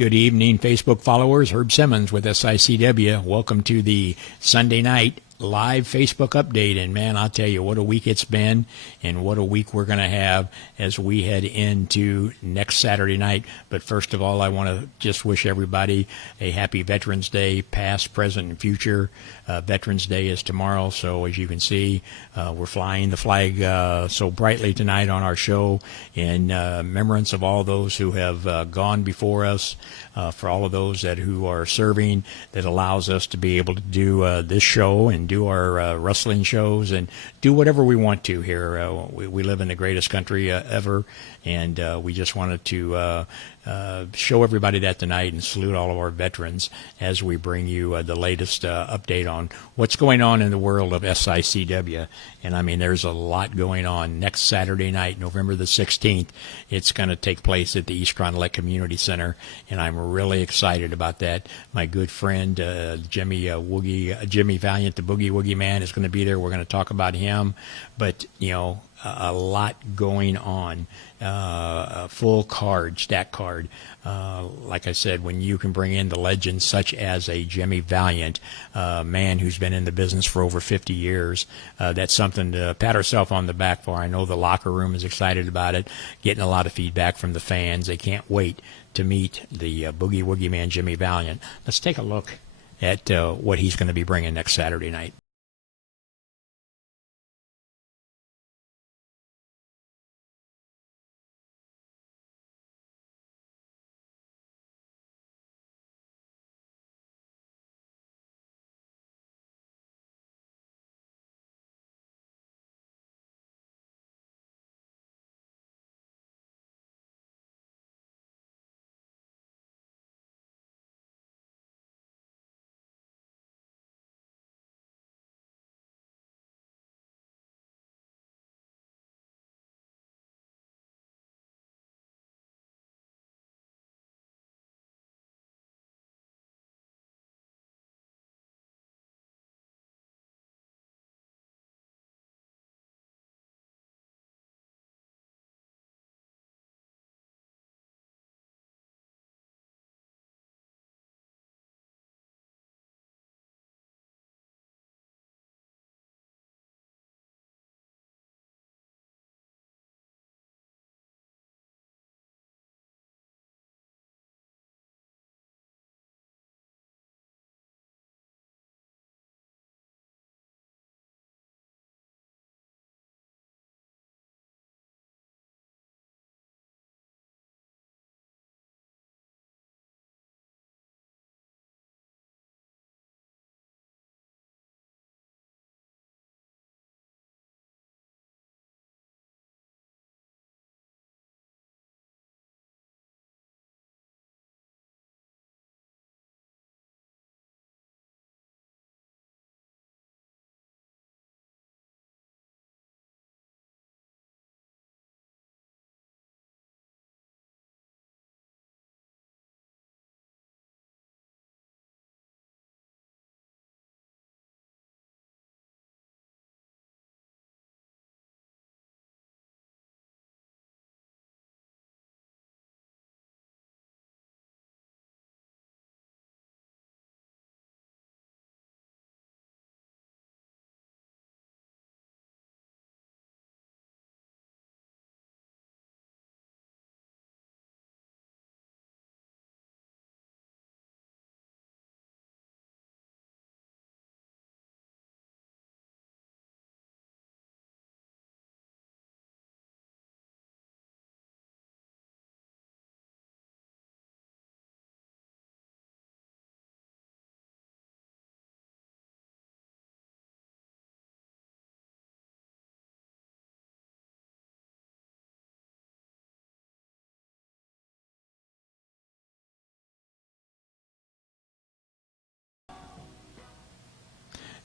Good evening, Facebook followers. Herb Simmons with SICW. Welcome to the Sunday night live Facebook update. And man, I'll tell you what a week it's been and what a week we're going to have as we head into next Saturday night. But first of all, I want to just wish everybody a happy Veterans Day, past, present, and future. Veterans Day is tomorrow, so as you can see, we're flying the flag so brightly tonight on our show in remembrance of all those who have gone before us, for all of those who are serving, that allows us to be able to do this show and do our wrestling shows and do whatever we want to here. We live in the greatest country ever, and we just wanted to show everybody that tonight and salute all of our veterans as we bring you the latest update on what's going on in the world of SICW. And I mean, there's a lot going on. Next Saturday night, November the 16th, it's going to take place at the East Grand Lake Community Center, and I'm really excited about that. My good friend Jimmy Valiant, the Boogie Woogie Man, is going to be there. We're going to talk about him, but you know, a lot going on. A full card, stack card. Like I said, when you can bring in the legends such as a Jimmy Valiant, man who's been in the business for over 50 years, that's something to pat ourselves on the back for. I know the locker room is excited about it, getting a lot of feedback from the fans. They can't wait to meet the Boogie Woogie Man, Jimmy Valiant. Let's take a look at what he's going to be bringing next Saturday night.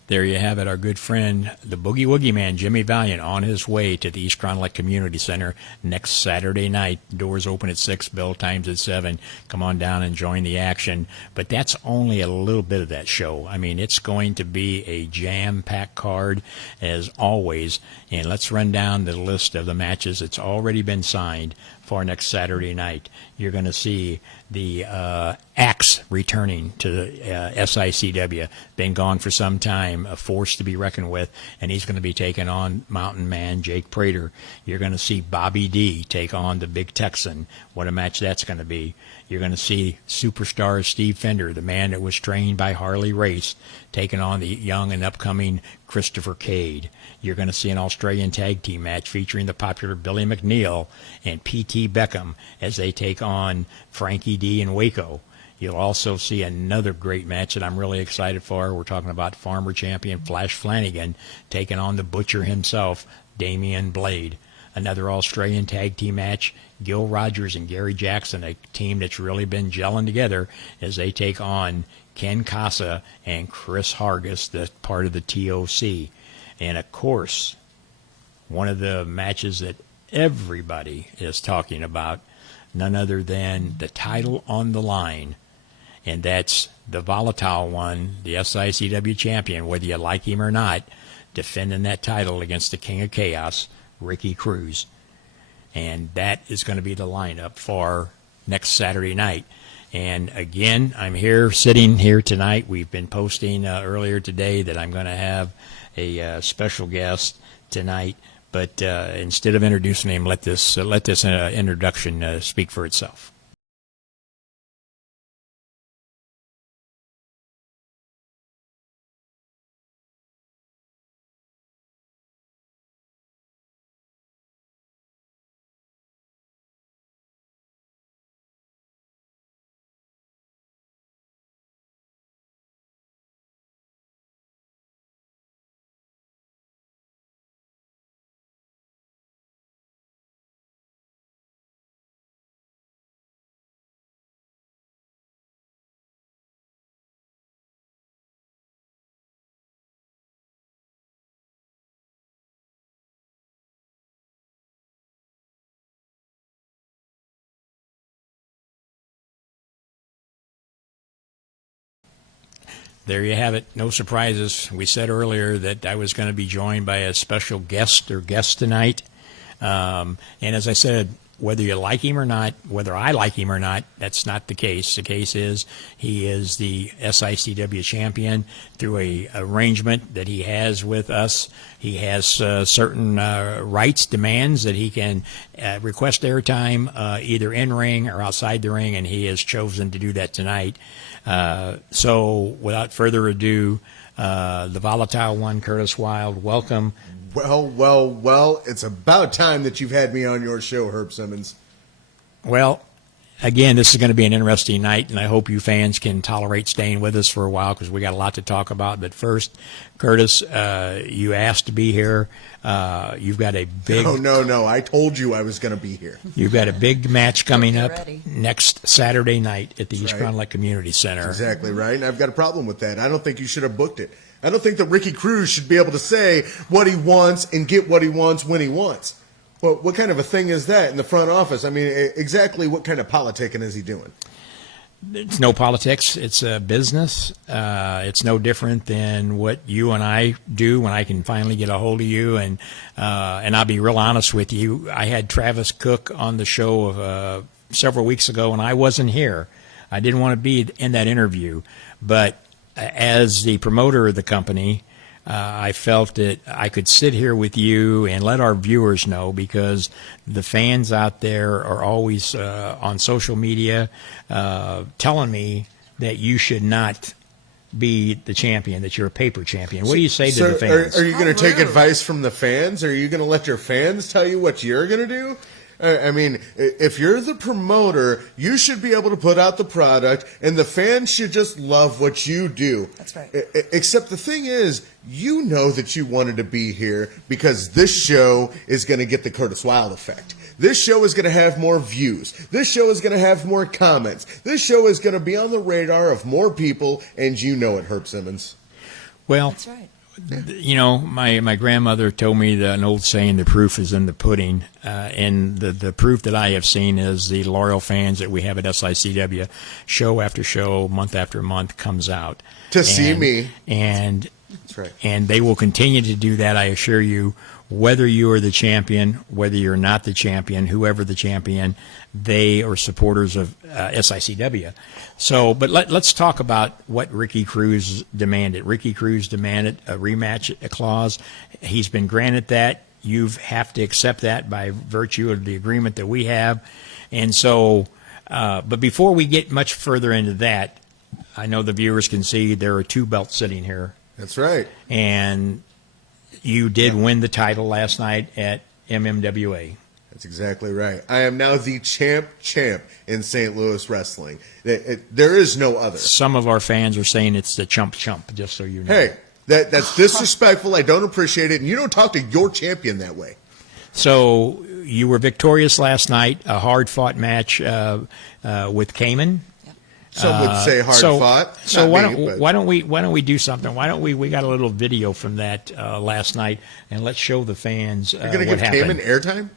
There you have it, our good friend, the Boogie Woogie Man, Jimmy Valiant, on his way to the East Grand Lake Community Center next Saturday night. Doors open at 6, bell times at 7. Come on down and join the action. But that's only a little bit of that show. I mean, it's going to be a jam-packed card, as always. And let's run down the list of the matches that's already been signed for next Saturday night. You're going to see the Axe returning to the SICW. Been gone for some time, a force to be reckoned with, and he's going to be taking on Mountain Man Jake Prater. You're going to see Bobby D take on the Big Texan. What a match that's going to be. You're going to see superstar Steve Fender, the man that was trained by Harley Race, taking on the young and upcoming Christopher Cade. You're going to see an Australian tag team match featuring the popular Billy McNeil and P.T. Beckham as they take on Frankie D and Waco. You'll also see another great match that I'm really excited for. We're talking about Farmer Champion Flash Flanagan taking on the Butcher himself, Damian Blade. Another Australian tag team match, Gil Rogers and Gary Jackson, a team that's really been gelling together as they take on Ken Casa and Chris Hargis, the part of the TOC. And, of course, one of the matches that everybody is talking about, none other than the title on the line, and that's the volatile one, the SICW champion, whether you like him or not, defending that title against the King of Chaos, Ricky Cruz. And that is going to be the lineup for next Saturday night. And again, I'm sitting here tonight. We've been posting earlier today that I'm going to have a special guest tonight. But instead of introducing him, let this introduction speak for itself. There you have it. No surprises. We said earlier that I was going to be joined by a special guest tonight. And as I said, whether you like him or not, whether I like him or not, that's not the case. The case is he is the SICW champion through a arrangement that he has with us. He has certain rights, demands that he can request airtime either in ring or outside the ring, and he has chosen to do that tonight. So without further ado, the volatile one, Curtis Wilde, welcome. Well, it's about time that you've had me on your show, Herb Simmons. Well, again, this is going to be an interesting night, and I hope you fans can tolerate staying with us for a while because we got a lot to talk about. But first, Curtis, you asked to be here. You've got a big... No. I told you I was going to be here. You've got a big match coming up next Saturday night at the East Crown Lake Community Center. That's exactly right, and I've got a problem with that. I don't think you should have booked it. I don't think that Ricky Cruz should be able to say what he wants and get what he wants when he wants. Well, what kind of a thing is that in the front office? I mean, exactly what kind of politicking is he doing? It's no politics. It's a business. It's no different than what you and I do when I can finally get a hold of you. And I'll be real honest with you. I had Travis Cook on the show several weeks ago, and I wasn't here. I didn't want to be in that interview. But as the promoter of the company, I felt that I could sit here with you and let our viewers know, because the fans out there are always on social media telling me that you should not be the champion, that you're a paper champion. What do you say to the fans? Are you going to take advice from the fans? Are you going to let your fans tell you what you're going to do? I mean, if you're the promoter, you should be able to put out the product, and the fans should just love what you do. That's right. Except the thing is, you know that you wanted to be here because this show is going to get the Curtis Wilde effect. This show is going to have more views. This show is going to have more comments. This show is going to be on the radar of more people, and you know it, Herb Simmons. Well, That's right. You know, my grandmother told me an old saying, the proof is in the pudding. And the proof that I have seen is the loyal fans that we have at SICW, show after show, month after month, comes out. To see me. And That's right. And they will continue to do that, I assure you. whether you are the champion, whether you're not the champion, whoever the champion, they are supporters of SICW. So, but let's talk about what Ricky Cruz demanded. Ricky Cruz demanded a rematch clause. He's been granted that. You have to accept that by virtue of the agreement that we have. And so, but before we get much further into that, I know the viewers can see there are 2 belts sitting here. That's right. And you did win the title last night at MMWA. That's exactly right. I am now the champ in St. Louis wrestling. There is no other. Some of our fans are saying it's the chump, just so you know. Hey, that's disrespectful. I don't appreciate it, and you don't talk to your champion that way. So you were victorious last night, a hard-fought match with Cayman. Some would say hard fought. So why don't we do something? Why don't we got a little video from that last night, and let's show the fans You're going to give happened. Cayman airtime?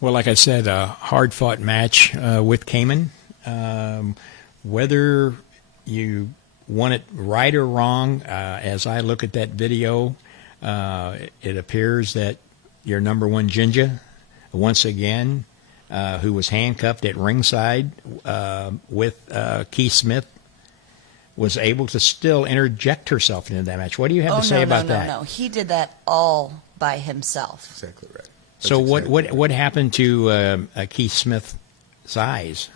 Well, like I said, a hard-fought match with Cayman. Whether you won it right or wrong, as I look at that video, it appears that your number one Ginger, once again, who was handcuffed at ringside with Keith Smith, was able to still interject herself into that match. What do you have to say about that? No, he did that all by himself. Exactly right. So what happened to Keith Smith's eyes?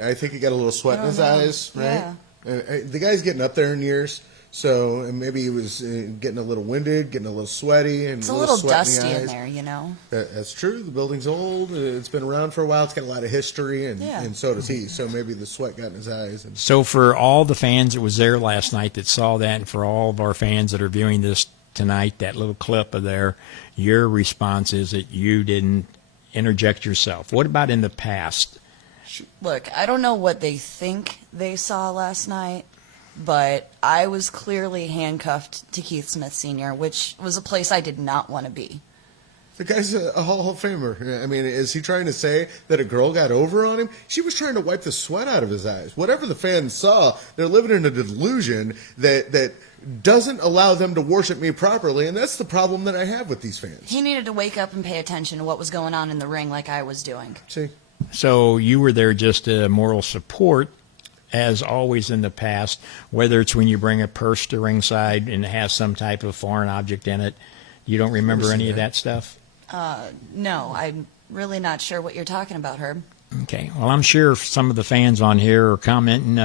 I think he got a little sweat in his eyes, right? Yeah. The guy's getting up there in years, so and maybe he was getting a little winded, getting a little sweaty, and It's a little sweat dusty in the in eyes. there, you know. That's true. The building's old. It's been around for a while. It's got a lot of history, and so does he. So maybe the sweat got in his eyes. And So for all the fans that was there last night that saw that, and for all of our fans that are viewing this tonight, that little clip of there, your response is that you didn't interject yourself. What about in the past? Look, I don't know what they think they saw last night, but I was clearly handcuffed to Keith Smith Sr., which was a place I did not want to be. the guy's a Hall of Famer. I mean, is he trying to say that a girl got over on him? She was trying to wipe the sweat out of his eyes. Whatever the fans saw, they're living in a delusion that doesn't allow them to worship me properly, and that's the problem that I have with these fans. He needed to wake up and pay attention to what was going on in the ring like I was doing. See? So you were there just a moral support, as always in the past, whether it's when you bring a purse to ringside and it has some type of foreign object in it. You don't remember any of that stuff? No, I'm really not sure what you're talking about, Herb. Okay. Well, I'm sure some of the fans on here are commenting.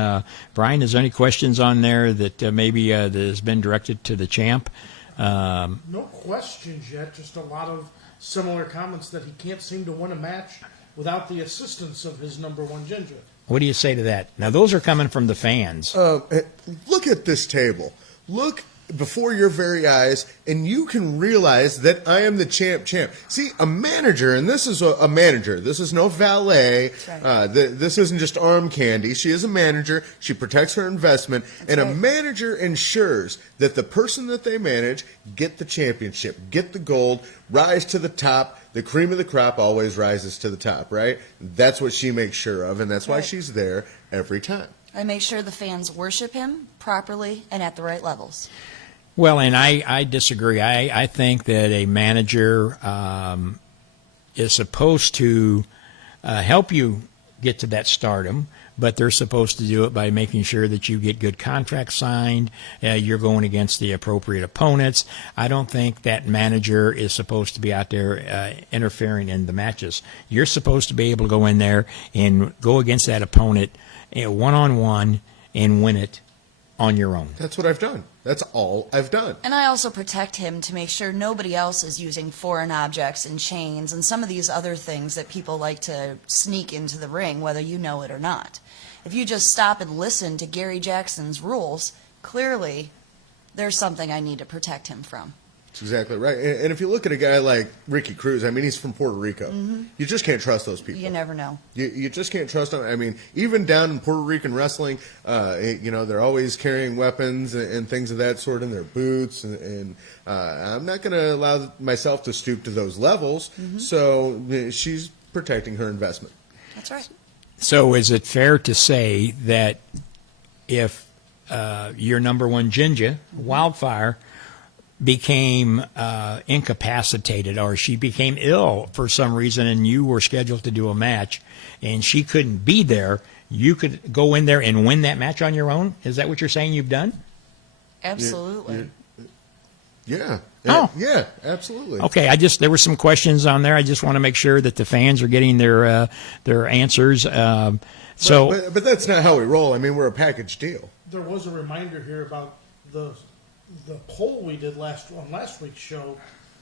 Brian, is there any questions on there that maybe that has been directed to the champ? No questions yet, just a lot of similar comments that he can't seem to win a match without the assistance of his number one ginger. What do you say to that? Now, those are coming from the fans. Look at this table. Look before your very eyes, and you can realize that I am the champ. See, a manager, and this is a manager. This is no valet. Right. This isn't just arm candy. She is a manager. She protects her investment. And right. a manager ensures that the person that they manage get the championship, get the gold, rise to the top. The cream of the crop always rises to the top, right? That's what she makes sure of, and that's why Right. she's there every time. I make sure the fans worship him properly and at the right levels. Well, and I disagree. I think that a manager is supposed to help you get to that stardom, but they're supposed to do it by making sure that you get good contracts signed, you're going against the appropriate opponents. I don't think that manager is supposed to be out there interfering in the matches. You're supposed to be able to go in there and go against that opponent one-on-one and win it on your own. That's what I've done. That's all I've done. And I also protect him to make sure nobody else is using foreign objects and chains and some of these other things that people like to sneak into the ring, whether you know it or not. If you just stop and listen to Gary Jackson's rules, clearly there's something I need to protect him from. That's exactly right. And if you look at a guy like Ricky Cruz, I mean, he's from Puerto Rico. You just can't trust those people. You never know. You just can't trust them. I mean, even down in Puerto Rican wrestling, they're always carrying weapons and things of that sort in their boots. And I'm not going to allow myself to stoop to those levels. So she's protecting her investment. That's right. So is it fair to say that if your number one Ginger, Wildfire, became incapacitated or she became ill for some reason and you were scheduled to do a match and she couldn't be there, you could go in there and win that match on your own? Is that what you're saying you've done? Absolutely. Yeah. Oh. Yeah, absolutely. Okay, there were some questions on there. I just want to make sure that the fans are getting their answers. But that's not how we roll. I mean, we're a package deal. There was a reminder here about the poll we did on last week's show,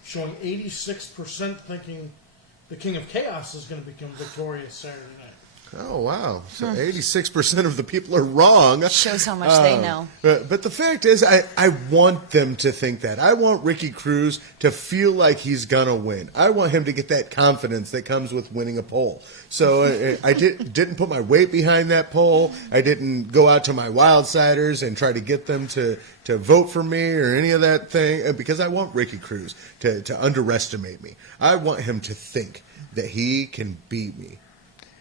showing 86% thinking the King of Chaos is going to become victorious Saturday night. Oh, wow. So 86% of the people are wrong. Shows how much they know. But the fact is, I want them to think that. I want Ricky Cruz to feel like he's going to win. I want him to get that confidence that comes with winning a poll. So I didn't put my weight behind that poll. I didn't go out to my Wildsiders and try to get them to vote for me or any of that thing, because I want Ricky Cruz to underestimate me. I want him to think that he can beat me.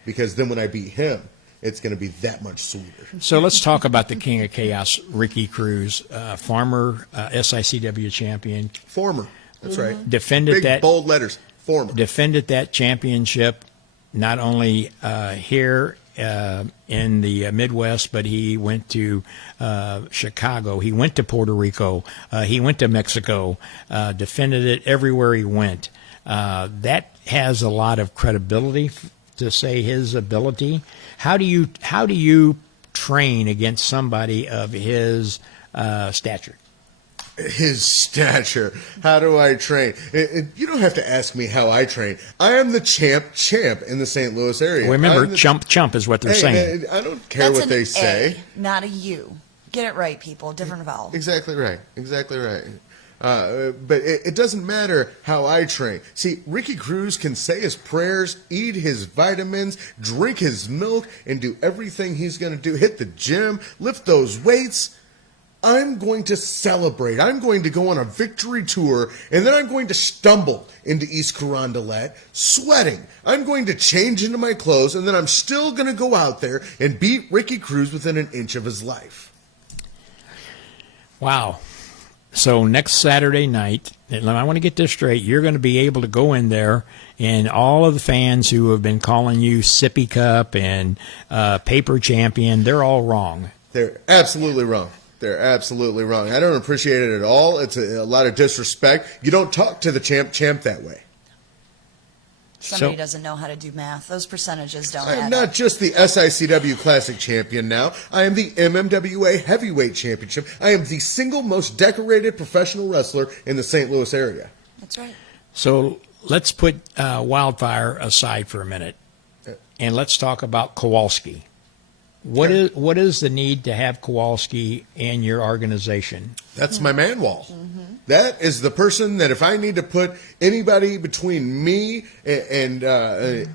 Because then when I beat him, it's going to be that much sweeter. So let's talk about the King of Chaos, Ricky Cruz, former SICW champion. Former. That's right. Defended Big, bold letters. Former. Defended that championship not only here in the Midwest, but he went to Chicago. He went to Puerto Rico. He went to Mexico. Defended it everywhere he went. That has a lot of credibility to say his ability. How do you train against somebody of his stature? His stature. How do I train? You don't have to ask me how I train. I am the champ in the St. Louis area. Well, remember, chump is what they're saying. I don't care That's what they say. A, not a U. Get it right, people. Different vowel. Exactly right. Exactly right. But it doesn't matter how I train. See, Ricky Cruz can say his prayers, eat his vitamins, drink his milk, and do everything he's going to do. Hit the gym, lift those weights. I'm going to celebrate. I'm going to go on a victory tour, and then I'm going to stumble into East Carondelet, sweating. I'm going to change into my clothes, and then I'm still going to go out there and beat Ricky Cruz within an inch of his life. Wow. So next Saturday night, and I want to get this straight, you're going to be able to go in there, and all of the fans who have been calling you Sippy Cup and Paper Champion, they're all wrong. They're absolutely wrong. They're absolutely wrong. I don't appreciate it at all. It's a lot of disrespect. You don't talk to the champ that way. Somebody doesn't know how to do math. Those percentages don't I am add not up. just the SICW Classic Champion now. I am the MMWA Heavyweight Championship. I am the single most decorated professional wrestler in the St. Louis area. That's right. So let's put Wildfire aside for a minute, and let's talk about Kowalski. What is the need to have Kowalski in your organization? That's my man wall. That is the person that if I need to put anybody between me and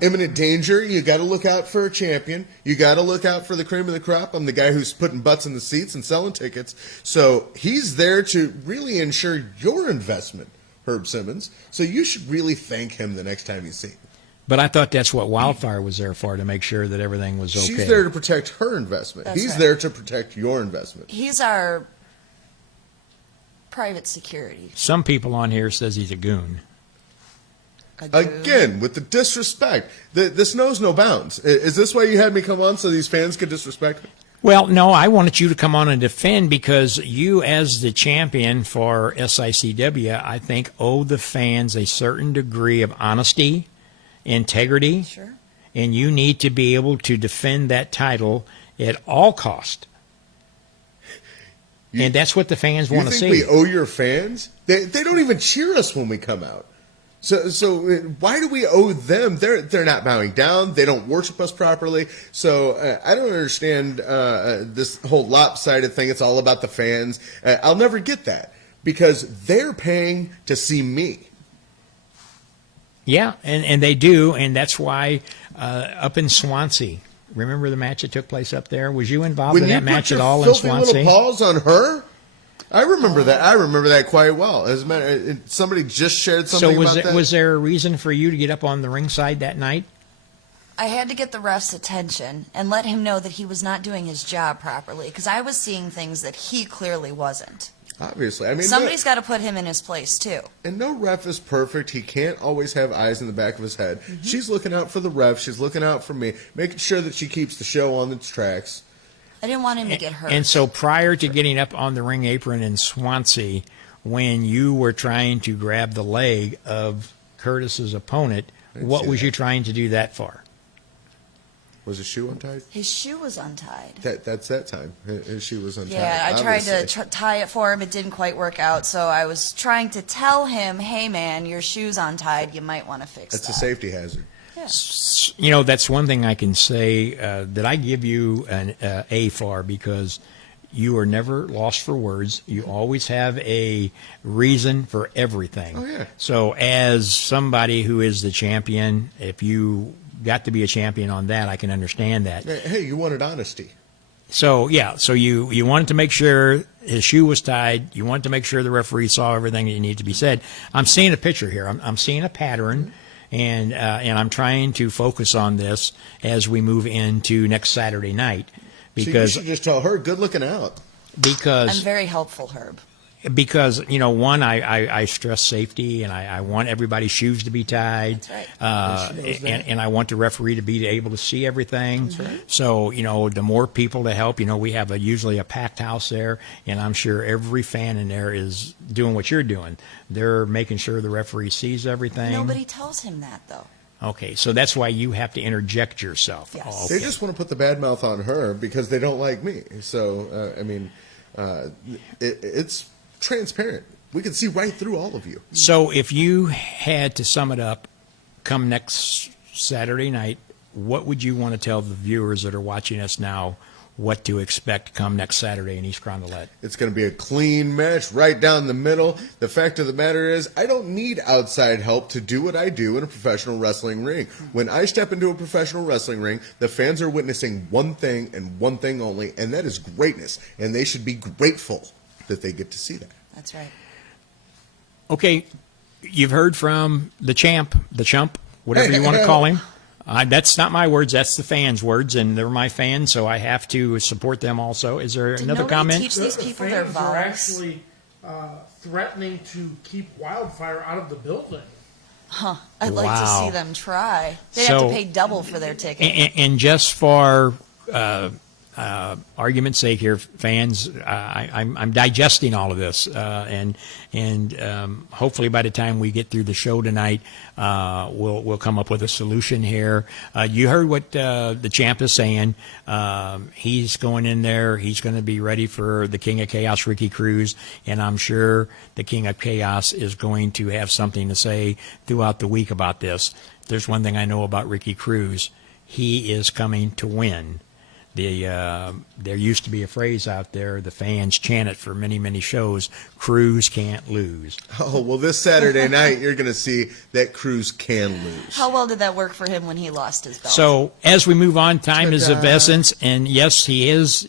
imminent danger, you got to look out for a champion. You got to look out for the cream of the crop. I'm the guy who's putting butts in the seats and selling tickets. So he's there to really ensure your investment, Herb Simmons. So you should really thank him the next time you see him. But I thought that's what Wildfire was there for, to make sure that everything was okay. She's there to protect her investment. That's He's right. there to protect your investment. He's our private security. Some people on here says he's a goon. A goon. Again, with the disrespect. This knows no bounds. Is this why you had me come on, so these fans could disrespect me? Well, no, I wanted you to come on and defend, because you, as the champion for SICW, I think owe the fans a certain degree of honesty, integrity, Sure. and you need to be able to defend that title at all cost. And that's what the fans want to You see. think we owe your fans? They don't even cheer us when we come out. So why do we owe them? They're not bowing down. They don't worship us properly. So I don't understand this whole lopsided thing. It's all about the fans. I'll never get that, because they're paying to see me. Yeah, and they do, and that's why up in Swansea, remember the match that took place up there? Was you involved in that match at all in filthy Swansea? little paws on her. I remember that. I remember that quite well. As a matter, somebody just shared something So about that. was there a reason for you to get up on the ringside that night? I had to get the ref's attention and let him know that he was not doing his job properly, because I was seeing things that he clearly wasn't. Obviously, I mean, Somebody's got to put him in his place, too. and no ref is perfect. He can't always have eyes in the back of his head. She's looking out for the ref. She's looking out for me, making sure that she keeps the show on its tracks. I didn't want him to get hurt. And so prior to getting up on the ring apron in Swansea, when you were trying to grab the leg of Curtis's opponent, didn't what see was that. you trying to do that for? Was his shoe untied? His shoe was untied. That's that time. His shoe was untied. Yeah, I tried to obviously. tie it for him. It didn't quite work out, so I was trying to tell him, hey, man, your shoe's untied. You might want to fix That's that. a safety hazard. Yeah. You know, that's one thing I can say that I give you an A for, because you are never lost for words. You always have a reason for everything. Oh, yeah. So as somebody who is the champion, if you got to be a champion on that, I can understand that. Hey, you wanted honesty. So, yeah, so you wanted to make sure his shoe was tied. You wanted to make sure the referee saw everything that needed to be said. I'm seeing a picture here. I'm seeing a pattern, and I'm trying to focus on this as we move into next Saturday night. So you Because should just tell her, good looking out. I'm very helpful, Herb. Because, you know, one, I stress safety, and I want everybody's shoes to be tied. That's right. And I want the referee to be able to see everything. That's right. So, you know, the more people to help, you know, we have usually a packed house there, and I'm sure every fan in there is doing what you're doing. They're making sure the referee sees everything. Nobody tells him that, though. Okay, so that's why you have to interject yourself. Yes. Oh, They okay. just want to put the bad mouth on her because they don't like me. So, it's transparent. We can see right through all of you. So if you had to sum it up come next Saturday night, what would you want to tell the viewers that are watching us now what to expect come next Saturday in East Grondolet? It's going to be a clean match right down the middle. The fact of the matter is, I don't need outside help to do what I do in a professional wrestling ring. When I step into a professional wrestling ring, the fans are witnessing one thing and one thing only, and that is greatness. And they should be grateful that they get to see that. That's right. Okay, you've heard from the chump, whatever you want to call him. That's not my words, that's the fans' words, and they're my fans, so I have to support them also. Is there Did another nobody comment? teach these people their fans are vows? actually threatening to keep Wildfire out of the building. Huh. I'd like to Wow. see them try. They'd have So- to pay double for their ticket. And just for argument's sake here, fans, I'm digesting all of this, and hopefully by the time we get through the show tonight, we'll come up with a solution here. You heard what the champ is saying. He's going in there. He's going to be ready for the King of Chaos, Ricky Cruz, and I'm sure the King of Chaos is going to have something to say throughout the week about this. There's one thing I know about Ricky Cruz. He is coming to win. There used to be a phrase out there, the fans chant it for many, many shows, Cruz can't lose. Oh, well, this Saturday night, you're going to see that Cruz can lose. How well did that work for him when he lost his belt? So as we move on, time is of Ta-da. essence, and yes, he is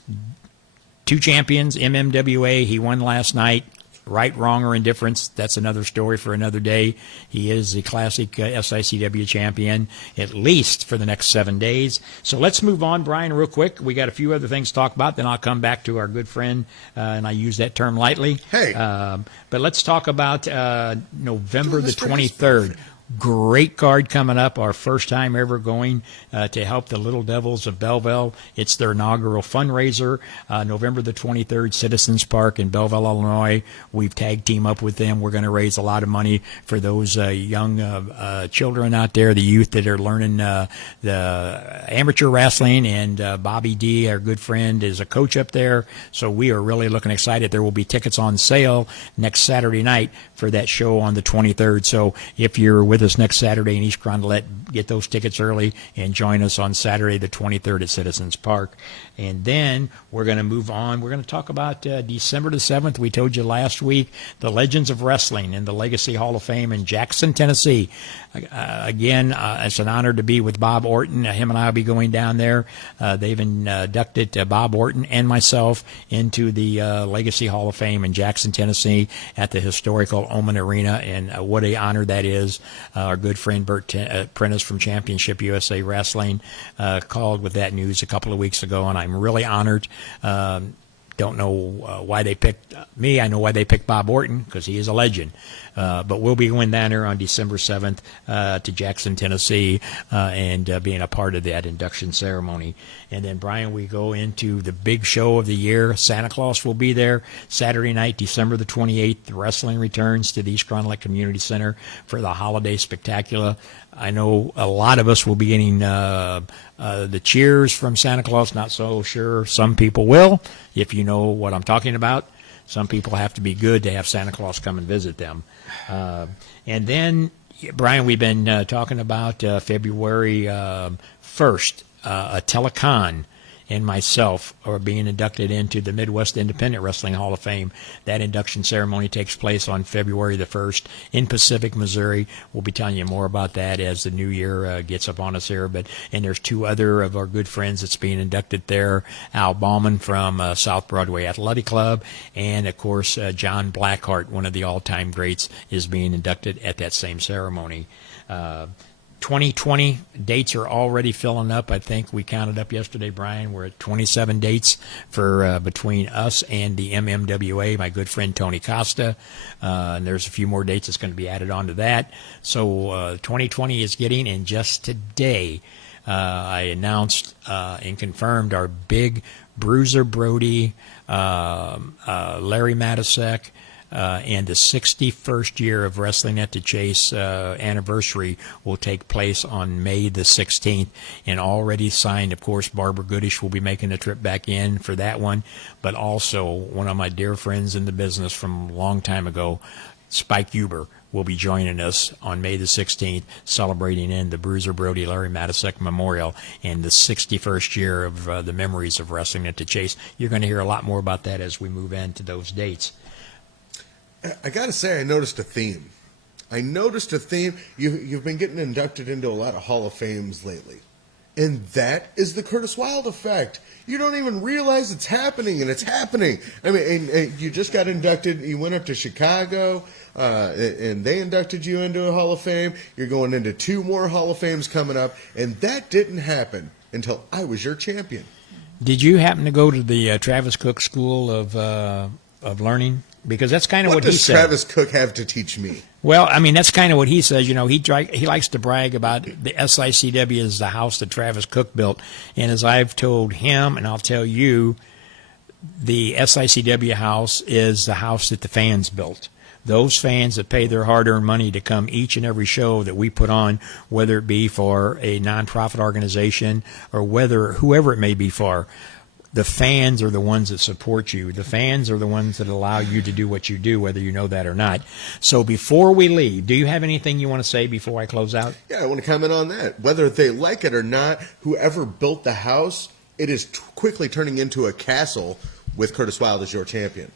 2 champions, MMWA. He won last night. Right, wrong, or indifference, that's another story for another day. He is the classic SICW champion, at least for the next 7 days. So let's move on, Brian, real quick. We got a few other things to talk about. Then I'll come back to our good friend, and I use that term lightly. Hey. But let's talk about November the Mr. Nice 23rd. Great card coming up. Our first time ever going to help the Little Devils of Belleville. It's their inaugural fundraiser, November the 23rd, Citizens Park in Belleville, Illinois. We've tag team up with them. We're going to raise a lot of money for those young children out there, the youth that are learning the amateur wrestling. And Bobby D, our good friend, is a coach up there. So we are really looking excited. There will be tickets on sale next Saturday night for that show on the 23rd. So if you're with us next Saturday in East Grondolet, get those tickets early and join us on Saturday the 23rd at Citizens Park. And then we're going to move on. We're going to talk about December the 7th. We told you last week, the Legends of Wrestling in the Legacy Hall of Fame in Jackson, Tennessee. Again, it's an honor to be with Bob Orton. Him and I will be going down there. They've inducted Bob Orton and myself into the Legacy Hall of Fame in Jackson, Tennessee at the historical Oman Arena. And what a honor that is. Our good friend Bert Prentice from Championship USA Wrestling called with that news a couple of weeks ago, and I'm really honored. Don't know why they picked me. I know why they picked Bob Orton, because he is a legend. But we'll be going down there on December 7th to Jackson, Tennessee, and being a part of that induction ceremony. And then, Brian, we go into the big show of the year. Santa Claus will be there Saturday night, December the 28th. The wrestling returns to the East Grondolet Community Center for the Holiday Spectacular. I know a lot of us will be getting the cheers from Santa Claus. Not so sure some people will, if you know what I'm talking about. Some people have to be good to have Santa Claus come and visit them. And then, Brian, we've been talking about February 1st, a telecon and myself are being inducted into the Midwest Independent Wrestling Hall of Fame. That induction ceremony takes place on February the 1st in Pacific, Missouri. We'll be telling you more about that as the new year gets up on us here. And there's 2 other of our good friends that's being inducted there. Al Bauman from South Broadway Athletic Club, and, of course, John Blackheart, one of the all-time greats, is being inducted at that same ceremony. 2020 dates are already filling up. I think we counted up yesterday, Brian. We're at 27 dates for between us and the MMWA, my good friend Tony Costa. And there's a few more dates that's going to be added on to that. So 2020 is getting, and just today I announced and confirmed our big Bruiser Brody, Larry Matisek, and the 61st year of Wrestling at the Chase anniversary will take place on May the 16th. And already signed, of course, Barbara Goodish will be making a trip back in for that one. But also, one of my dear friends in the business from a long time ago, Spike Huber, will be joining us on May the 16th, celebrating in the Bruiser Brody Larry Matisek Memorial and the 61st year of the memories of Wrestling at the Chase. You're going to hear a lot more about that as we move into those dates. I gotta say, I noticed a theme. You've been getting inducted into a lot of Hall of Fames lately. And that is the Curtis Wilde effect. You don't even realize it's happening, and it's happening. I mean, and you just got inducted. You went up to Chicago, and they inducted you into a Hall of Fame. You're going into 2 more Hall of Fames coming up, and that didn't happen until I was your champion. Did you happen to go to the Travis Cook School of Learning? Because that's kind of what he said. What does Travis Cook have to teach me? Well, I mean, that's kind of what he says. You know, he likes to brag about the SICW is the house that Travis Cook built. And as I've told him, and I'll tell you, the SICW house is the house that the fans built. Those fans that pay their hard-earned money to come each and every show that we put on, whether it be for a nonprofit organization or whoever it may be for, the fans are the ones that support you. The fans are the ones that allow you to do what you do, whether you know that or not. So before we leave, do you have anything you want to say before I close out? Yeah, I want to comment on that. Whether they like it or not, whoever built the house it is quickly turning into a castle with Curtis Wilde as your champion.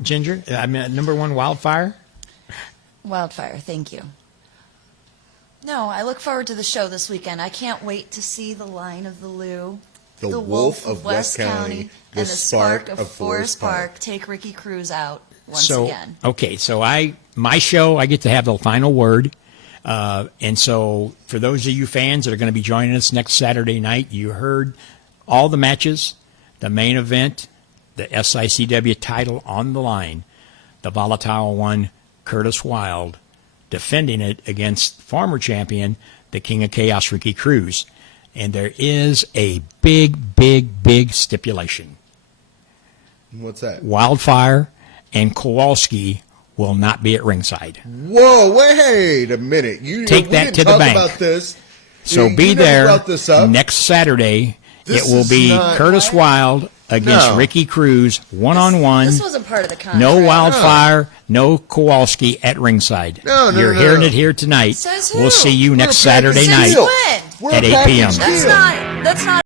Ginger, I mean, number one, Wildfire. Wildfire, thank you. No, I look forward to the show this weekend. I can't wait to see the Lion of the Lou, The Wolf of West County, and the Spark of Forest Park take Ricky Cruz out once again. Okay, so my show, I get to have the final word. And so for those of you fans that are going to be joining us next Saturday night, you heard all the matches, the main event, the SICW title on the line, the volatile one, Curtis Wilde, defending it against former champion, the King of Chaos, Ricky Cruz. And there is a big stipulation. What's that? Wildfire and Kowalski will not be at ringside. Whoa, wait a minute. Take that to the bank. About this. So be never there brought this up. next Saturday. This it will is be not- Curtis Wilde against No. Ricky Cruz, one-on-one. This wasn't part of the contract. No Wildfire, no Kowalski at ringside. No, You're no. hearing it here tonight. Says who? We'll see you next We're a package Saturday deal. night When? We're a at 8 package p.m. deal. That's not